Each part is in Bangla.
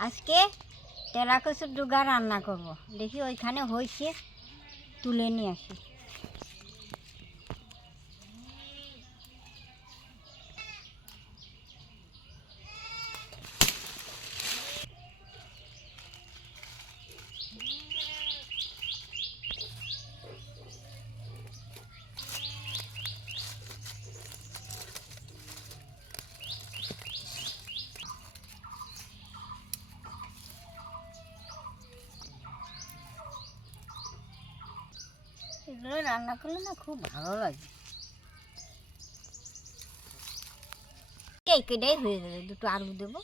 আজকে টেলাকসুর ডুগা রান্না করব। দেখি ওইখানে হয়েছে তুলে নিয়ে আসি। এগুলো রান্না করলে না খুব ভালো লাগে। এই কেটেই হয়ে যাবে দুটো আলু দেবো।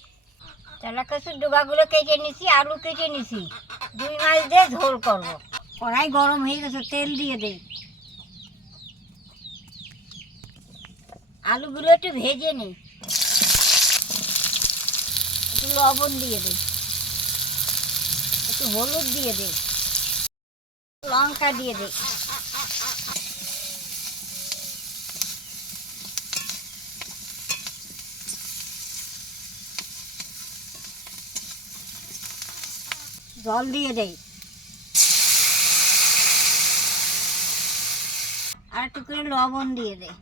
তেলা কচুর ডোগাগুলো কেটে নিছি, আলু কেটে নিছি। দুই মাছ দিয়ে ঝোল করব। কড়াই গরম হয়ে গেছে, তেল দিয়ে দেই। আলুগুলো একটু ভেজে নিই। একটু লবণ দিয়ে দিই। একটু হলুদ দিয়ে দিই। লঙ্কা দিয়ে দিই। জল দিয়ে দেই। আর একটু করে লবণ দিয়ে দেই।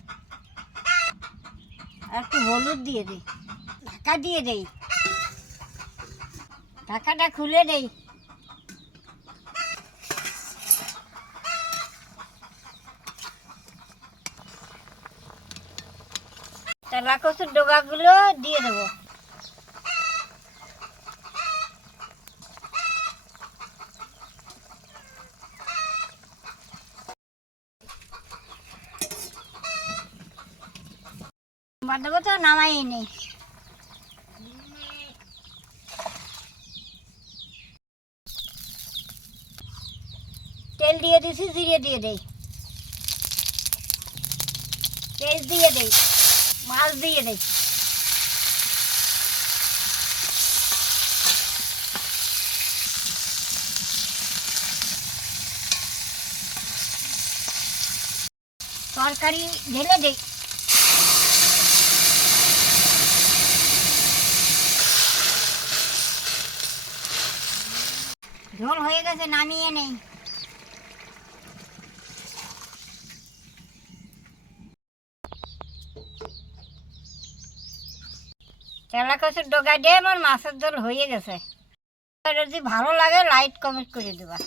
আর একটু হলুদ দিয়ে দিই। ঢাকা দিয়ে দেই। ঢাকাটা খুলে দেই। কচুর ডোগাগুলো দিয়ে দেবো। দেবো তো নামাই নেই তেল দিয়ে দিছি, জিরে দিয়ে দেই। পেঁয়াজ দিয়ে দেই, মাছ দিয়ে দেই। তরকারি ঢেলে দেই। ঝোল হয়ে গেছে, নামিয়ে নেই। তেলা কচুর ডোকা দিয়ে আমার মাছের ঝোল হয়ে গেছে। যদি ভালো লাগে লাইট কমেন্ট করে দেবা।